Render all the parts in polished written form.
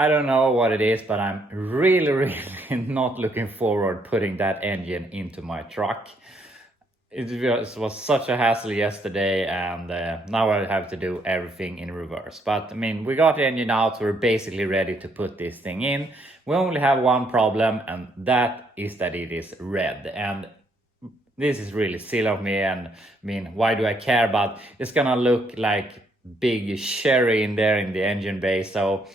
I don't know what it is, but I'm really not looking forward putting that engine into my truck. It was such a hassle yesterday, and now I have to do everything in reverse. But I mean, we got the engine out, so we're basically ready to put this thing in. We only have one problem, and that is that it is red. And this is really silly of me, and I mean, why do I care? But it's gonna look like big cherry in there in the engine bay. So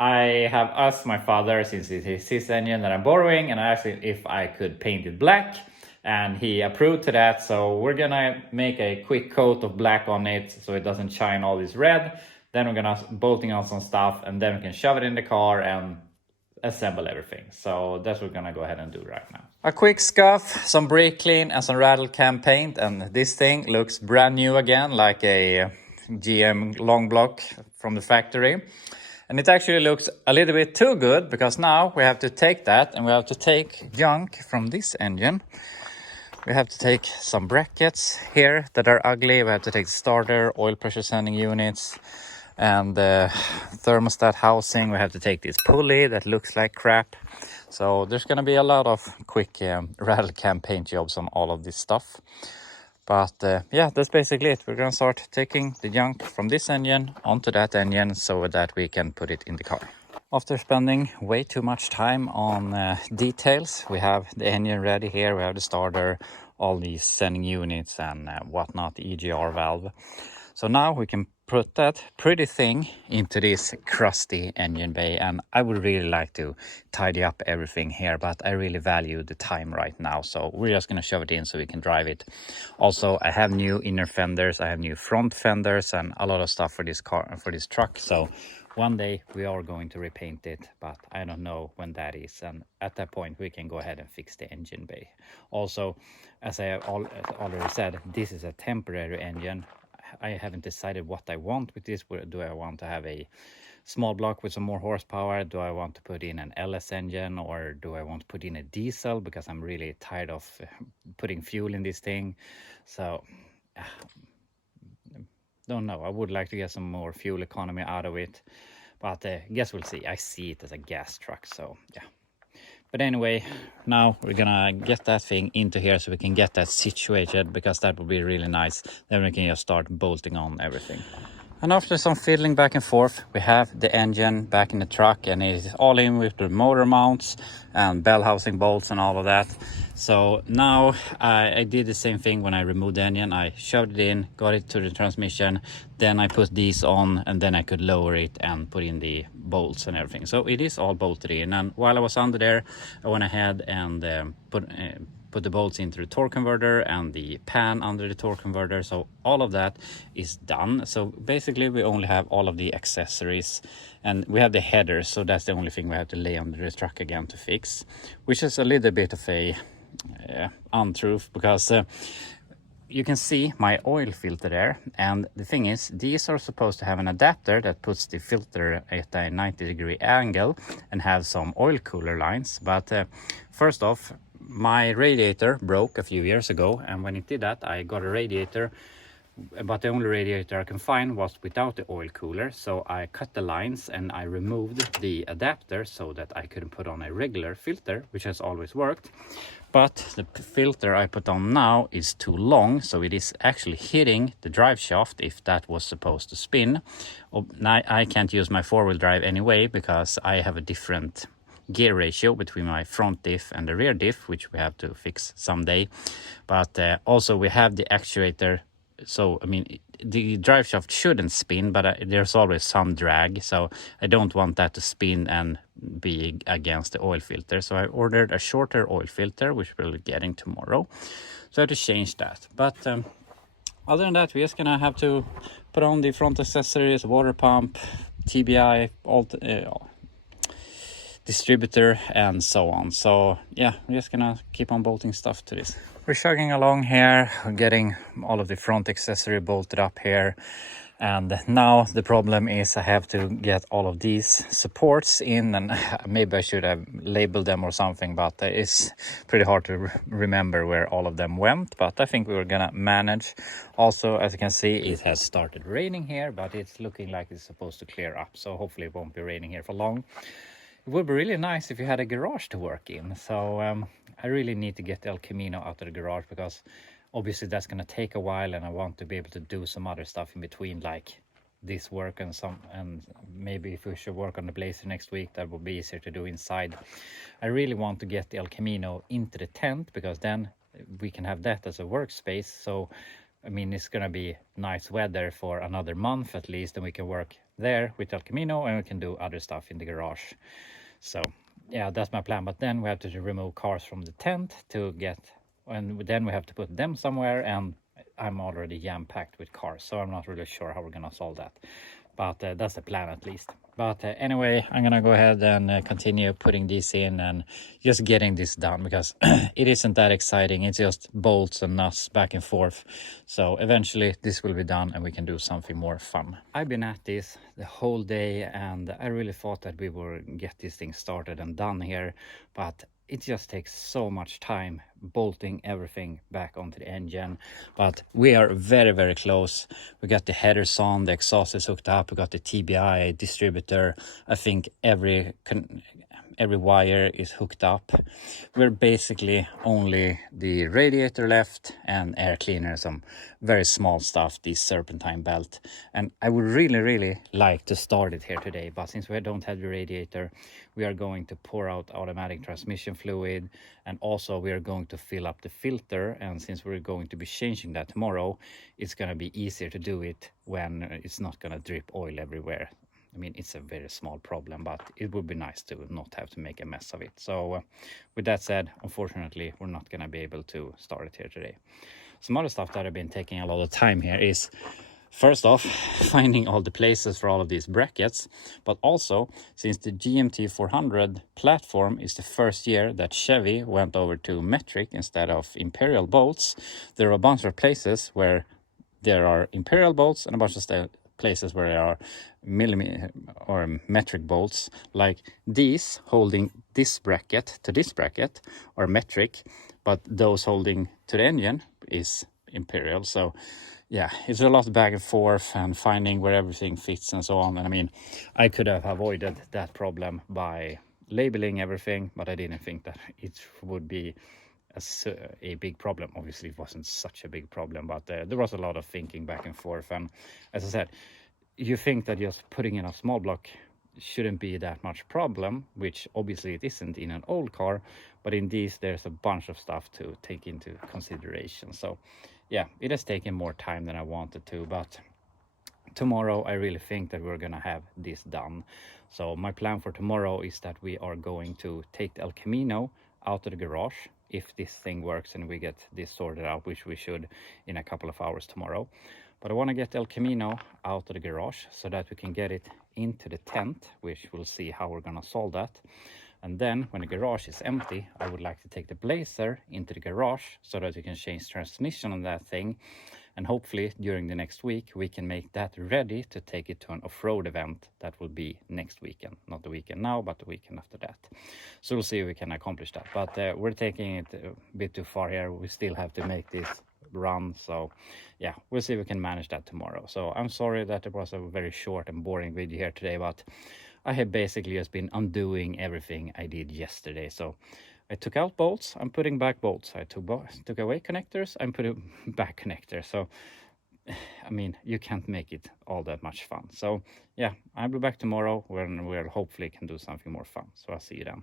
I have asked my father, since it is his engine that I'm borrowing, and I asked him if I could paint it black, and he approved to that. So we're gonna make a quick coat of black on it so it doesn't shine all this red. Then we're gonna bolting on some stuff, and then we can shove it in the car and assemble everything. So that's what we're gonna go ahead and do right now. A quick scuff, some brake clean, and some rattle can paint, and this thing looks brand new again, like a GM long block from the factory. And it actually looks a little bit too good, because now we have to take that and we have to take junk from this engine. We have to take some brackets here that are ugly. We have to take the starter, oil pressure sending units, and the thermostat housing. We have to take this pulley that looks like crap. So there's going to be a lot of quick rattle can paint jobs on all of this stuff. But yeah, that's basically it. We're going to start taking the junk from this engine onto that engine so that we can put it in the car. After spending way too much time on details, we have the engine ready here. We have the starter, all these sending units and whatnot, the EGR valve. So now we can put that pretty thing into this crusty engine bay, and I would really like to tidy up everything here, but I really value the time right now, so we're just going to shove it in so we can drive it. Also, I have new inner fenders, I have new front fenders, and a lot of stuff for this car, for this truck. So one day we are going to repaint it, but I don't know when that is, and at that point we can go ahead and fix the engine bay. Also, as I have already said, this is a temporary engine. I haven't decided what I want with this. Do I want to have a small block with some more horsepower? Do I want to put in an LS engine, or do I want to put in a diesel, because I'm really tired of putting fuel in this thing? So don't know. I would like to get some more fuel economy out of it, but guess we'll see. I see it as a gas truck, so yeah. But anyway, now we're gonna get that thing into here so we can get that situated, because that would be really nice. Then we can just start bolting on everything. And after some fiddling back and forth, we have the engine back in the truck, and it is all in with the motor mounts and bell housing bolts and all of that. So now I did the same thing when I removed the engine. I shoved it in, got it to the transmission, then I put these on, and then I could lower it and put in the bolts and everything. So it is all bolted in, and while I was under there, I went ahead and put the bolts into the torque converter and the pan under the torque converter. So all of that is done. So basically we only have all of the accessories, and we have the headers, so that's the only thing we have to lay under the truck again to fix, which is a little bit of a untruth, because you can see my oil filter there, and the thing is, these are supposed to have an adapter that puts the filter at a 90-degree angle and have some oil cooler lines. But first off, my radiator broke a few years ago, and when it did that, I got a radiator, but the only radiator I can find was without the oil cooler. So I cut the lines and I removed the adapter so that I could put on a regular filter, which has always worked. But the filter I put on now is too long, so it is actually hitting the drive shaft if that was supposed to spin. I can't use my four-wheel drive anyway, because I have a different gear ratio between my front diff and the rear diff, which we have to fix someday. But also we have the actuator, so I mean the drive shaft shouldn't spin, but there's always some drag, so I don't want that to spin and be against the oil filter. So I ordered a shorter oil filter, which we'll be getting tomorrow, so I have to change that. But other than that, we're just gonna have to put on the front accessories, water pump, TBI, distributor, and so on. So yeah, we're just gonna keep on bolting stuff to this. We're chugging along here, getting all of the front accessory bolted up here. And now the problem is I have to get all of these supports in, and maybe I should have labeled them or something, but it's pretty hard to remember where all of them went, but I think we were gonna manage. Also, as you can see, it has started raining here, but it's looking like it's supposed to clear up, so hopefully it won't be raining here for long. It would be really nice if you had a garage to work in. So I really need to get El Camino out of the garage, because obviously that's going to take a while, and I want to be able to do some other stuff in between, like this work and maybe if we should work on the Blazer next week, that will be easier to do inside. I really want to get the El Camino into the tent, because then we can have that as a workspace. So I mean, it's gonna be nice weather for another month at least, and we can work there with El Camino, and we can do other stuff in the garage. So yeah, that's my plan. But then we have to remove cars from the tent to get, and then we have to put them somewhere, and I'm already jam-packed with cars, so I'm not really sure how we're gonna solve that. But that's the plan at least. But anyway, I'm gonna go ahead and continue putting these in and just getting this done, because it isn't that exciting. It's just bolts and nuts back and forth. So eventually this will be done and we can do something more fun. I've been at this the whole day, and I really thought that we would get this thing started and done here, but it just takes so much time bolting everything back onto the engine. But we are very, very close. We got the headers on, the exhaust is hooked up, we got the TBI distributor. I think every wire is hooked up. We're basically only the radiator left and air cleaner, some very small stuff, the serpentine belt. And I would really like to start it here today, but since we don't have the radiator, we are going to pour out automatic transmission fluid, and also we are going to fill up the filter. And since we're going to be changing that tomorrow, it's going to be easier to do it when it's not going to drip oil everywhere. I mean, it's a very small problem, but it would be nice to not have to make a mess of it. So with that said, unfortunately, we're not going to be able to start it here today. Some other stuff that have been taking a lot of time here is, first off, finding all the places for all of these brackets, but also since the GMT 400 platform is the first year that Chevy went over to metric instead of imperial bolts, there are a bunch of places where there are imperial bolts and a bunch of places where there are millimeter or metric bolts, like these holding this bracket to this bracket are metric, but those holding to the engine is imperial. So yeah, it's a lot back and forth and finding where everything fits and so on. And I mean, I could have avoided that problem by labeling everything, but I didn't think that it would be a big problem. Obviously it wasn't such a big problem, but there was a lot of thinking back and forth. And as I said, you think that just putting in a small block shouldn't be that much problem, which obviously it isn't in an old car, but in these there's a bunch of stuff to take into consideration. So yeah, it has taken more time than I wanted to, but tomorrow I really think that we're gonna have this done. So my plan for tomorrow is that we are going to take the El Camino out of the garage, if this thing works and we get this sorted out, which we should in a couple of hours tomorrow. But I want to get El Camino out of the garage so that we can get it into the tent, which we'll see how we're gonna solve that. And then when the garage is empty, I would like to take the Blazer into the garage so that we can change transmission on that thing. And hopefully during the next week, we can make that ready to take it to an off-road event that will be next weekend. Not the weekend now, but the weekend after that. So we'll see if we can accomplish that. But we're taking it a bit too far here. We still have to make this run. So yeah, we'll see if we can manage that tomorrow. So I'm sorry that it was a very short and boring video here today, but I have basically just been undoing everything I did yesterday. So I took out bolts, I'm putting back bolts. I took away connectors, I'm putting back connectors. So I mean, you can't make it all that much fun. So yeah, I'll be back tomorrow when we'll hopefully can do something more fun. So I'll see you then.